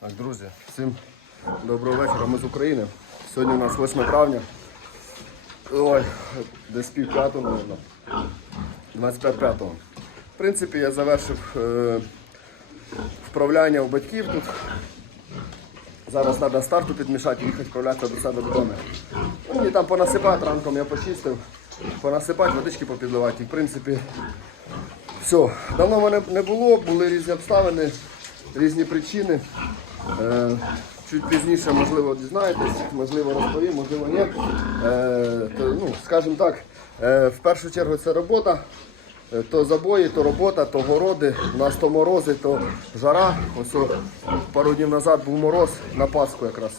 Так, друзі, всім доброго вечора. Ми з України. Сьогодні у нас 8 травня. Ой, десь пів п'ятого, мабуть. 25 п'ятого. В принципі, я завершив е, вправляння у батьків тут. Зараз треба старту підмішати і їхати вправлятися до себе додому. Ну, Мені там понасипати ранком, я почистив, понасипати, водички попідливати. І, в принципі, все. Давно мене не було, були різні обставини, різні причини. Е, чуть пізніше, можливо, дізнаєтесь, можливо, розповім, можливо, ні. Е, ну, скажімо так, е, в першу чергу це робота. То забої, то робота, то городи, у нас то морози, то жара. Ось пару днів назад був мороз на Пасху якраз.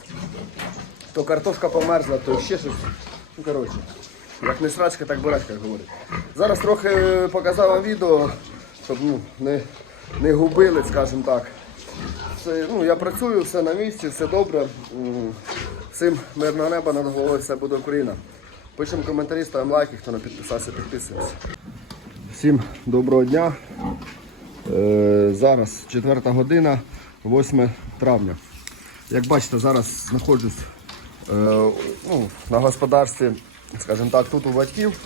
То картошка померзла, то ще щось. Ну, коротше, як не срачка, так бурачка як говорить. Зараз трохи показав вам відео, щоб ну, не, не губили, скажімо так. Це, ну, я працюю, все на місці, все добре. Всім мирного неба над головою, все буде Україна. Пишемо коментарі, ставимо лайки, хто не підписався, підписуємося. Всім доброго дня. Е, зараз 4 година, 8 травня. Як бачите, зараз знаходжусь е, ну, на господарстві, скажімо так, тут у батьків.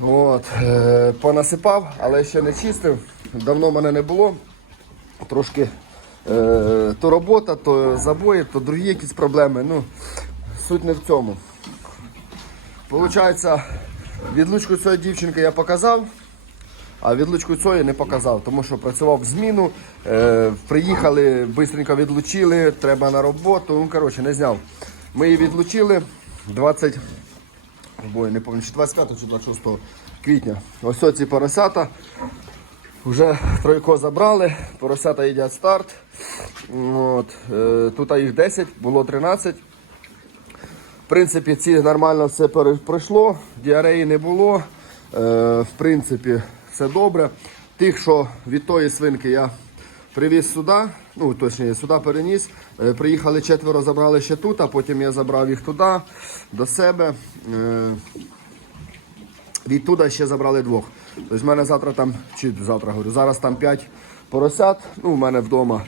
От, е, понасипав, але ще не чистив. Давно мене не було. Трошки е, то робота, то забої, то другі якісь проблеми. Ну, суть не в цьому. Получається, відлучку цієї дівчинки я показав, а відлучку цієї не показав, тому що працював в зміну, е, приїхали, швидко відлучили, треба на роботу. Ну, коротше, не зняв. Ми її відлучили 20, ой, не пам'ятаю, чи 25 чи 26 квітня. Ось ці поросята. Вже тройко забрали, поросята їдять старт. От, е, тут їх 10, було 13. В принципі, ці нормально все пройшло, діареї не було. Е, в принципі, все добре. Тих, що від тої свинки я привіз сюди, ну точніше, сюди переніс. Е, приїхали четверо, забрали ще тут, а потім я забрав їх туди, до себе. Відтуда ще забрали двох. Тобто в мене завтра там, чи завтра говорю, зараз там 5 поросят, ну, у мене вдома.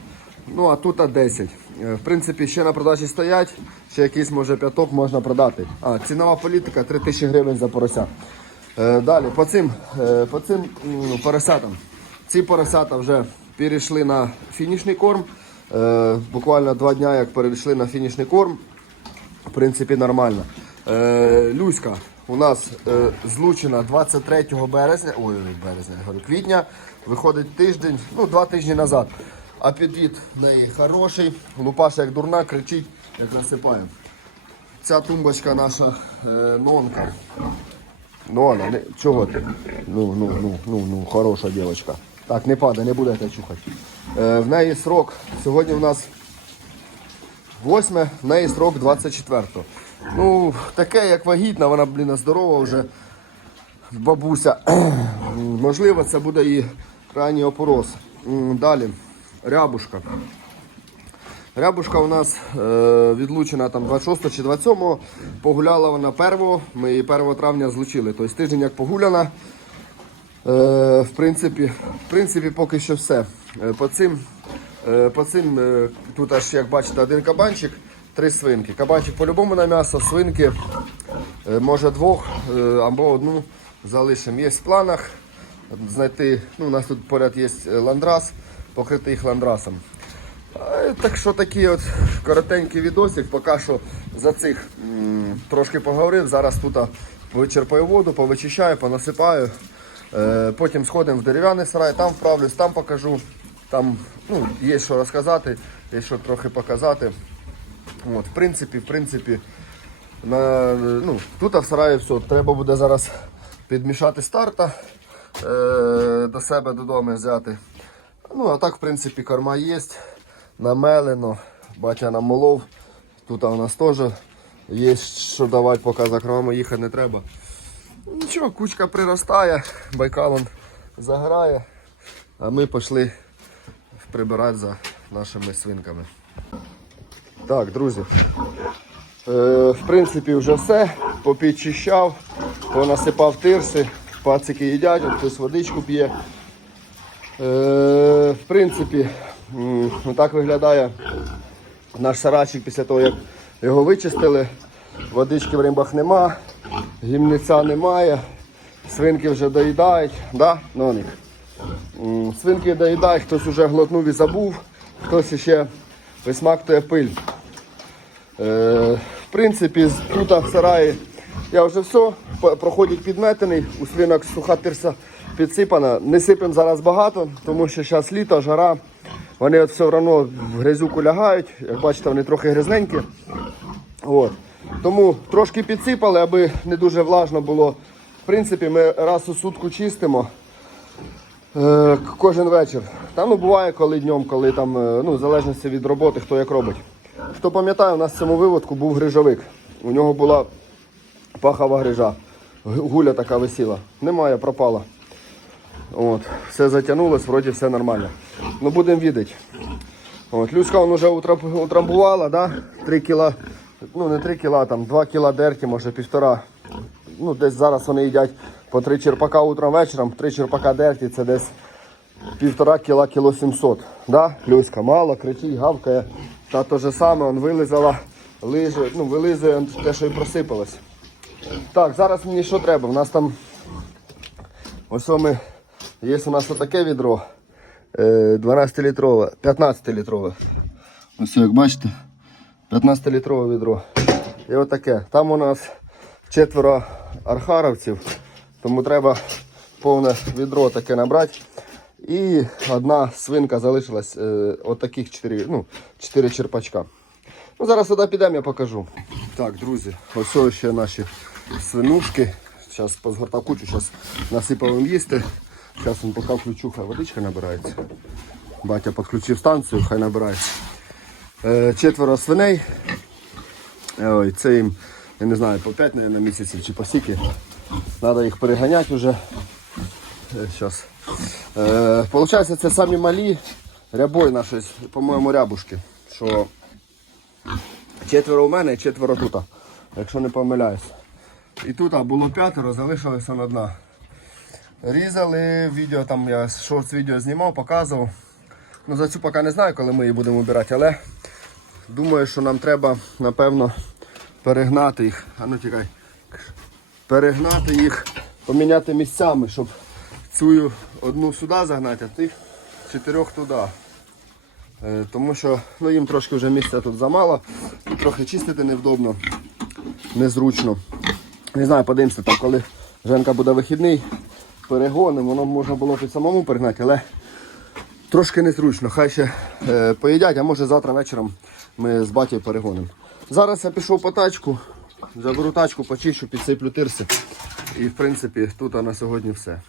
Ну, а тут 10. Е, В принципі, ще на продажі стоять, ще якийсь може п'яток можна продати. А, цінова політика 3 тисячі гривень за порося. Е, далі, по цим, е, по цим поросятам. Ці поросята вже перейшли на фінішний корм. Буквально два дні, як перейшли на фінішний корм. В принципі, нормально. Люська у нас е, злучена 23 березня, ой, березня, я говорю, квітня, виходить тиждень, ну, два тижні назад. А підвід неї хороший, лупаша як дурна, кричить, як насипає. Ця тумбочка наша е, нонка. Нона, не, чого ти? Ну, ну, ну, ну, ну, хороша дівчинка. Так, не падай, не будете чухати. Е, в неї срок, сьогодні у нас 8, в неї срок 24. Ну, таке, як вагітна, вона, блін, здорова вже бабуся. Можливо, це буде її крайній опорос. М, Далі, рябушка. Рябушка у нас е, відлучена там 26 чи 27, погуляла вона 1, ми її 1 травня злучили. Тобто тиждень як погуляна. Е, в, принципі, в принципі, поки що все. Е, по цим, по цим е, тут аж, як бачите, один кабанчик, три свинки. Кабанчик по-любому на м'ясо, свинки, е, може двох е, або одну залишимо. Є в планах знайти, ну, у нас тут поряд є ландрас, покрити їх ландрасом. Е, Так що такий от коротенький відосик, поки що за цих трошки поговорив. Зараз тут вичерпаю воду, повичищаю, понасипаю. Е, Потім сходимо в дерев'яний сарай, там вправлюсь, там покажу. Там ну, є що розказати, є що трохи показати. От, в принципі, в принципі, на, ну, тут в сараї все. Треба буде зараз підмішати старта е, до себе додому взяти. Ну, а так, в принципі, корма є, намелено, батя намолов. Тут у нас теж є що давати, поки за кормами їхати не треба. Нічого, кучка приростає, байкалон заграє, а ми пішли прибирати за нашими свинками. Так, друзі. Е, в принципі, вже все. Попідчищав, понасипав тирси, пацики їдять, хтось водичку п'є. Е, в принципі, М, Отак виглядає наш сарайчик після того, як його вичистили. Водички в римбах нема, гімниця немає, свинки вже доїдають. Да? Ноник? Свинки доїдають, хтось вже глотнув і забув, хтось ще висмактує пиль. Е, в принципі, тут в сараї я вже все, проходить підметений, у свинок суха тирса підсипана. Не сипемо зараз багато, тому що зараз літо, жара. Вони от все одно в грязюку лягають. Як бачите, вони трохи грязненькі. От. Тому трошки підсипали, аби не дуже влажно було. В принципі, ми раз у сутку чистимо. Е, кожен вечір. Та ну буває, коли днем, коли там, е, ну, в залежності від роботи, хто як робить. Хто пам'ятає, у нас в цьому виводку був грижовик. У нього була пахова грижа. Гуля така висіла. Немає, пропала. От, все затягнулось, вроді все нормально. Ну будемо відати. От, Люська він вже утрамбувала, да? 3 кіла, ну не 3 кіла, там 2 кіла дерті, може півтора. Ну, десь зараз вони їдять по 3 черпака утром вечором, 3 черпака дерті, це десь півтора кіла, кіло 700. Да? Люська мало, кричить, гавкає. Та то же саме, он вилизала, лиже, ну, вилизує те, що й просипалось. Так, зараз мені що треба? У нас там ось ми, є у нас отаке відро. 12-літрове, 15-літрове. Ось як бачите, 15-літрове відро. І отаке. Там у нас четверо архаровців, тому треба повне відро таке набрати. І одна свинка залишилась, е, отаких 4, ну, 4 черпачка. Ну, зараз сюди підемо, я покажу. Так, друзі, ось ще наші свинушки. Зараз позгортав кучу, зараз насипав їм їсти. Зараз він поки включу, хай водичка набирається. Батя підключив станцію, хай набирається. Е, четверо свиней. Е, Ой, це їм, я не знаю, по 5 наверное, місяців чи по скільки. Треба їх переганяти вже. Зараз. Е, получається, це самі малі рябой наші, по-моєму, рябушки. Що четверо у мене і четверо тут, якщо не помиляюсь. І тут було п'ятеро, залишилося на дна. Різали відео, там я шорт відео знімав, показував. Ну, за цю поки не знаю, коли ми її будемо вибирати, але думаю, що нам треба, напевно, перегнати їх. А ну тікай. Перегнати їх, поміняти місцями, щоб цю одну сюди загнати, а тих чотирьох туди. Е, Тому що ну, їм трошки вже місця тут замало, трохи чистити невдобно, незручно. Не знаю, подивимося, там, коли Женка буде вихідний, перегонимо, воно можна було тут самому перегнати, але трошки незручно. Хай ще е, поїдять, а може завтра вечором ми з батьком перегонимо. Зараз я пішов по тачку, заберу тачку, почищу, підсиплю тирси. І в принципі тут на сьогодні все.